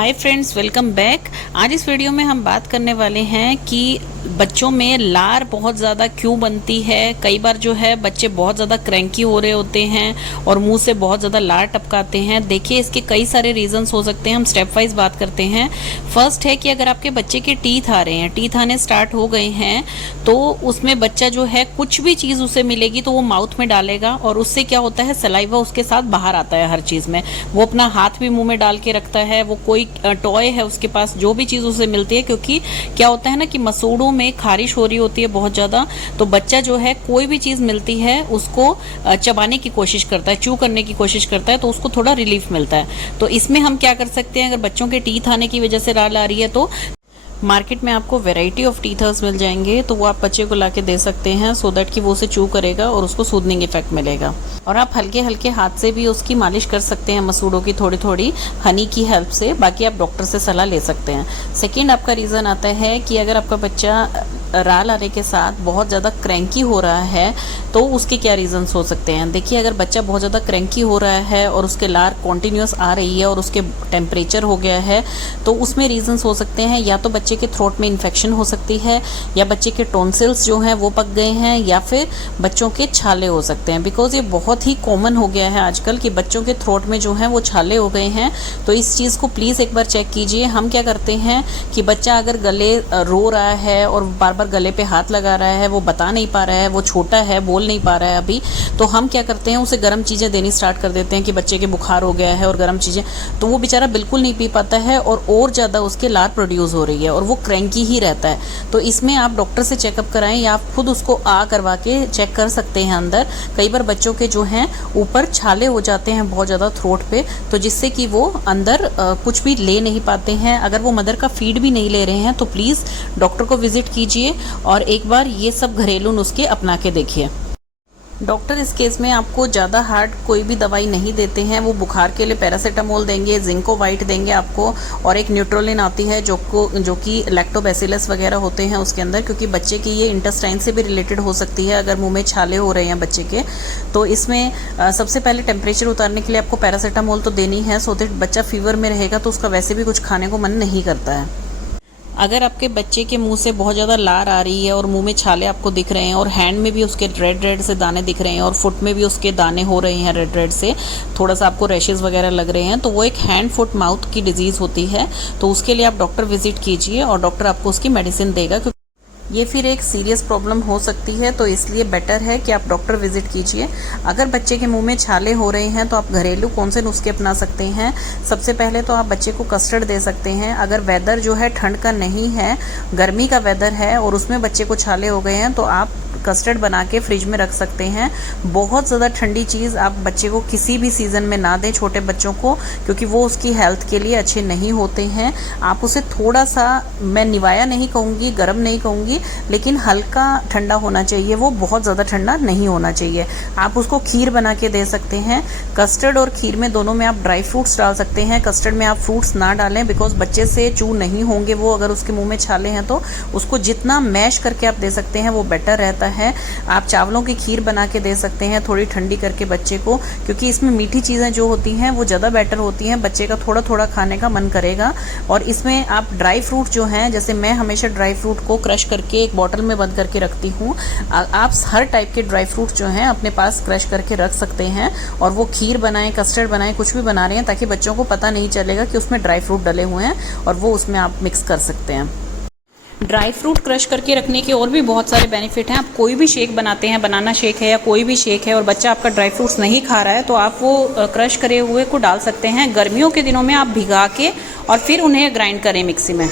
Hi friends, welcome back. आज इस video में हम बात करने वाले हैं कि बच्चों में लार बहुत ज़्यादा क्यों बनती है। कई बार जो है बच्चे बहुत ज़्यादा क्रैंकी हो रहे होते हैं और मुंह से बहुत ज़्यादा लार टपकाते हैं। देखिए, इसके कई सारे रीजंस हो सकते हैं। हम स्टेप वाइज बात करते हैं। फर्स्ट है कि अगर आपके बच्चे के टीथ आ रहे हैं, टीथ आने स्टार्ट हो गए हैं, तो उसमें बच्चा जो है कुछ भी चीज़ उसे मिलेगी तो वो माउथ में डालेगा और उससे क्या होता है, सलाइवा उसके साथ बाहर आता है। हर चीज़ में वो अपना हाथ भी मुंह में डाल के रखता है। वो कोई टॉय है उसके पास, जो भी चीज़ उसे मिलती है, क्योंकि क्या होता है ना कि मसूड़ों में खारिश हो रही होती है बहुत ज़्यादा, तो बच्चा जो है कोई भी चीज़ मिलती है उसको चबाने की कोशिश करता है, चू करने की कोशिश करता है, तो उसको थोड़ा रिलीफ मिलता है। तो इसमें हम क्या कर सकते हैं, अगर बच्चों के टीथ आने की वजह से लार आ रही है तो मार्केट में आपको वैरायटी ऑफ टीथर्स मिल जाएंगे, तो वो आप बच्चे को लाके दे सकते हैं सो दैट कि वो उसे चू करेगा और उसको सूदनिंग इफेक्ट मिलेगा। और आप हल्के हल्के हाथ से भी उसकी मालिश कर सकते हैं मसूड़ों की, थोड़ी थोड़ी हनी की हेल्प से। बाकी आप डॉक्टर से सलाह ले सकते हैं। सेकेंड आपका रीज़न आता है कि अगर आपका बच्चा राल आने के साथ बहुत ज़्यादा क्रैंकी हो रहा है तो उसके क्या रीजंस हो सकते हैं। देखिए, अगर बच्चा बहुत ज़्यादा क्रैंकी हो रहा है और उसके लार कॉन्टिन्यूस आ रही है और उसके टेम्परेचर हो गया है, तो उसमें रीजंस हो सकते हैं या तो बच्चे के थ्रोट में इन्फेक्शन हो सकती है, या बच्चे के टॉन्सिल्स जो हैं वो पक गए हैं, या फिर बच्चों के छाले हो सकते हैं। बिकॉज ये बहुत ही कॉमन हो गया है आजकल कि बच्चों के थ्रोट में जो है वो छाले हो गए हैं। तो इस चीज़ को प्लीज़ एक बार चेक कीजिए। हम क्या करते हैं कि बच्चा अगर गले रो रहा है और बार बार गले पे हाथ लगा रहा है, वो बता नहीं पा रहा है, वो छोटा है, बोल नहीं पा रहा है अभी, तो हम क्या करते हैं, उसे गर्म चीज़ें देनी स्टार्ट कर देते हैं कि बच्चे के बुखार हो गया है और गर्म चीज़ें, तो वो बेचारा बिल्कुल नहीं पी पाता है और ज़्यादा उसके लार प्रोड्यूस हो रही है और वो क्रैंकी ही रहता है। तो इसमें आप डॉक्टर से चेकअप कराएं या आप खुद उसको करवा के चेक कर सकते हैं अंदर। कई बार बच्चों के जो हैं ऊपर छाले हो जाते हैं बहुत ज़्यादा थ्रोट पे, तो जिससे कि वो अंदर कुछ भी ले नहीं पाते हैं। अगर वो मदर का फीड भी नहीं ले रहे हैं तो प्लीज़ डॉक्टर को विजिट कीजिए और एक बार ये सब घरेलू नुस्खे अपना के देखिए। डॉक्टर इस केस में आपको ज़्यादा हार्ड कोई भी दवाई नहीं देते हैं। वो बुखार के लिए पैरासीटामोल देंगे, जिंको वाइट देंगे आपको, और एक न्यूट्रोलिन आती है जो कि लैक्टोबैसिलस वगैरह होते हैं उसके अंदर, क्योंकि बच्चे की ये इंटेस्टाइन से भी रिलेटेड हो सकती है अगर मुंह में छाले हो रहे हैं बच्चे के। तो इसमें सबसे पहले टेम्परेचर उतारने के लिए आपको पैरासीटामोल तो देनी है, सो दैट बच्चा फीवर में रहेगा तो उसका वैसे भी कुछ खाने को मन नहीं करता है। अगर आपके बच्चे के मुंह से बहुत ज़्यादा लार आ रही है और मुंह में छाले आपको दिख रहे हैं और हैंड में भी उसके रेड रेड से दाने दिख रहे हैं और फुट में भी उसके दाने हो रहे हैं रेड रेड से, थोड़ा सा आपको रैशेज़ वगैरह लग रहे हैं, तो वो एक हैंड फुट माउथ की डिजीज़ होती है। तो उसके लिए आप डॉक्टर विजिट कीजिए और डॉक्टर आपको उसकी मेडिसिन देगा, ये फिर एक सीरियस प्रॉब्लम हो सकती है। तो इसलिए बेटर है कि आप डॉक्टर विजिट कीजिए। अगर बच्चे के मुंह में छाले हो रहे हैं तो आप घरेलू कौन से नुस्खे अपना सकते हैं। सबसे पहले तो आप बच्चे को कस्टर्ड दे सकते हैं। अगर वेदर जो है ठंड का नहीं है, गर्मी का वेदर है और उसमें बच्चे को छाले हो गए हैं, तो आप कस्टर्ड बना के फ्रिज में रख सकते हैं। बहुत ज़्यादा ठंडी चीज़ आप बच्चे को किसी भी सीज़न में ना दें, छोटे बच्चों को, क्योंकि वो उसकी हेल्थ के लिए अच्छे नहीं होते हैं। आप उसे थोड़ा सा, मैं निवाया नहीं कहूँगी, गर्म नहीं कहूँगी, लेकिन हल्का ठंडा होना चाहिए, वो बहुत ज़्यादा ठंडा नहीं होना चाहिए। आप उसको खीर बना के दे सकते हैं। कस्टर्ड और खीर में दोनों में आप ड्राई फ्रूट्स डाल सकते हैं। कस्टर्ड में आप फ्रूट्स ना डालें, बिकॉज बच्चे से चू नहीं होंगे वो, अगर उसके मुंह में छाले हैं तो उसको जितना मैश करके आप दे सकते हैं वो बेटर रहता है। आप चावलों की खीर बना के दे सकते हैं थोड़ी ठंडी करके बच्चे को, क्योंकि इसमें मीठी चीज़ें जो होती हैं वो ज़्यादा बेटर होती हैं, बच्चे का थोड़ा थोड़ा खाने का मन करेगा। और इसमें आप ड्राई फ्रूट जो हैं, जैसे मैं हमेशा ड्राई फ्रूट को क्रश करके एक बॉटल में बंद करके रखती हूँ। आप हर टाइप के ड्राई फ्रूट जो हैं अपने पास क्रश करके रख सकते हैं और वो खीर बनाएं, कस्टर्ड बनाएं, कुछ भी बना रहे हैं, ताकि बच्चों को पता नहीं चलेगा कि उसमें ड्राई फ्रूट डले हुए हैं, और वो उसमें आप मिक्स कर सकते हैं। ड्राई फ्रूट क्रश करके रखने के और भी बहुत सारे बेनिफिट हैं। आप कोई भी शेक बनाते हैं, बनाना शेक है या कोई भी शेक है, और बच्चा आपका ड्राई फ्रूट्स नहीं खा रहा है, तो आप वो क्रश करे हुए को डाल सकते हैं। गर्मियों के दिनों में आप भिगा के और फिर उन्हें ग्राइंड करें मिक्सी में।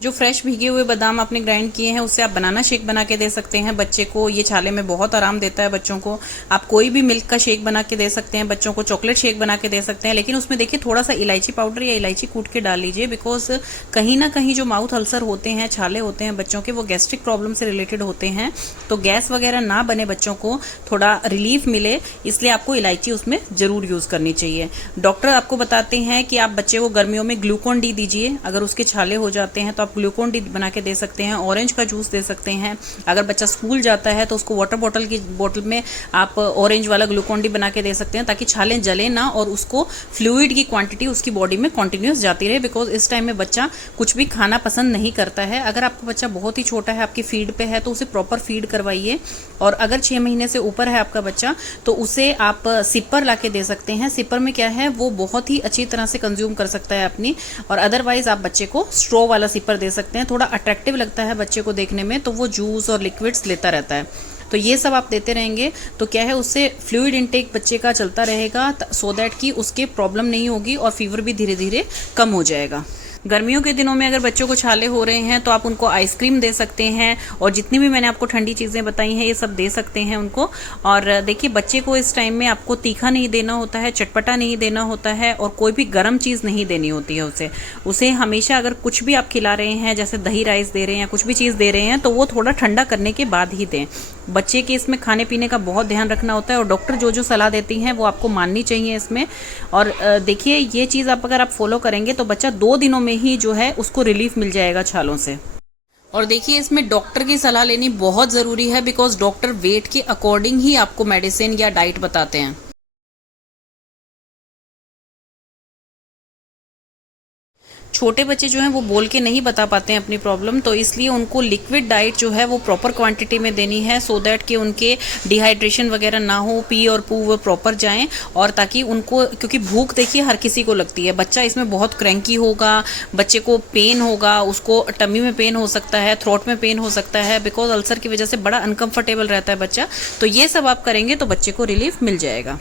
जो फ्रेश भीगे हुए बादाम आपने ग्राइंड किए हैं उससे आप बनाना शेक बना के दे सकते हैं बच्चे को। ये छाले में बहुत आराम देता है बच्चों को। आप कोई भी मिल्क का शेक बना के दे सकते हैं बच्चों को, चॉकलेट शेक बना के दे सकते हैं, लेकिन उसमें देखिए थोड़ा सा इलायची पाउडर या इलायची कूट के डाल लीजिए, बिकॉज कहीं ना कहीं जो माउथ अल्सर होते हैं, छाले होते हैं बच्चों के, वो गैस्ट्रिक प्रॉब्लम से रिलेटेड होते हैं। तो गैस वगैरह ना बने, बच्चों को थोड़ा रिलीफ मिले, इसलिए आपको इलायची उसमें जरूर यूज करनी चाहिए। डॉक्टर आपको बताते हैं कि आप बच्चे को गर्मियों में ग्लूकोन डी दीजिए। अगर उसके छाले हो जाते हैं तो आप ग्लूकोन डी बना के दे सकते हैं, ऑरेंज का जूस दे सकते हैं। अगर बच्चा स्कूल जाता है तो उसको वाटर बोतल में आप ऑरेंज वाला ग्लूकोन डी बना के दे सकते हैं, ताकि छाले जले ना और उसको फ्लूइड की क्वांटिटी उसकी बॉडी में कंटिन्यूस जाती रहे। बिकॉज इस टाइम में बच्चा कुछ भी खाना पसंद नहीं करता है। अगर आपका बच्चा बहुत ही छोटा है, आपकी फीड पे है, तो उसे प्रॉपर फीड करवाइए। और अगर 6 महीने से ऊपर है आपका बच्चा तो उसे आप सिपर ला के दे सकते हैं। सिपर में क्या है, वो बहुत ही अच्छी तरह से कंज्यूम कर सकता है अपनी। और अदरवाइज आप बच्चे को स्ट्रॉ वाला सिपर दे सकते हैं, थोड़ा अट्रैक्टिव लगता है बच्चे को देखने में, तो वो जूस और लिक्विड्स लेता रहता है। तो ये सब आप देते रहेंगे तो क्या है, उससे फ्लूइड इनटेक बच्चे का चलता रहेगा, सो दैट कि उसके प्रॉब्लम नहीं होगी और फीवर भी धीरे धीरे कम हो जाएगा। गर्मियों के दिनों में अगर बच्चों को छाले हो रहे हैं तो आप उनको आइसक्रीम दे सकते हैं, और जितनी भी मैंने आपको ठंडी चीज़ें बताई हैं ये सब दे सकते हैं उनको। और देखिए, बच्चे को इस टाइम में आपको तीखा नहीं देना होता है, चटपटा नहीं देना होता है, और कोई भी गर्म चीज़ नहीं देनी होती है उसे हमेशा अगर कुछ भी आप खिला रहे हैं, जैसे दही राइस दे रहे हैं या कुछ भी चीज़ दे रहे हैं, तो वो थोड़ा ठंडा करने के बाद ही दें। बच्चे के इसमें खाने पीने का बहुत ध्यान रखना होता है, और डॉक्टर जो जो सलाह देती हैं वो आपको माननी चाहिए इसमें। और देखिए, ये चीज़ अगर आप फॉलो करेंगे तो बच्चा 2 दिनों में ही जो है उसको रिलीफ मिल जाएगा छालों से। और देखिए, इसमें डॉक्टर की सलाह लेनी बहुत ज़रूरी है, बिकॉज डॉक्टर वेट के अकॉर्डिंग ही आपको मेडिसिन या डाइट बताते हैं। छोटे बच्चे जो हैं वो बोल के नहीं बता पाते हैं अपनी प्रॉब्लम, तो इसलिए उनको लिक्विड डाइट जो है वो प्रॉपर क्वांटिटी में देनी है, सो दैट कि उनके डिहाइड्रेशन वगैरह ना हो, पी और पू वो प्रॉपर जाएं। और ताकि उनको, क्योंकि भूख देखिए हर किसी को लगती है, बच्चा इसमें बहुत क्रैंकी होगा, बच्चे को पेन होगा, उसको टमी में पेन हो सकता है, थ्रोट में पेन हो सकता है, बिकॉज अल्सर की वजह से बड़ा अनकंफर्टेबल रहता है बच्चा। तो ये सब आप करेंगे तो बच्चे को रिलीफ मिल जाएगा।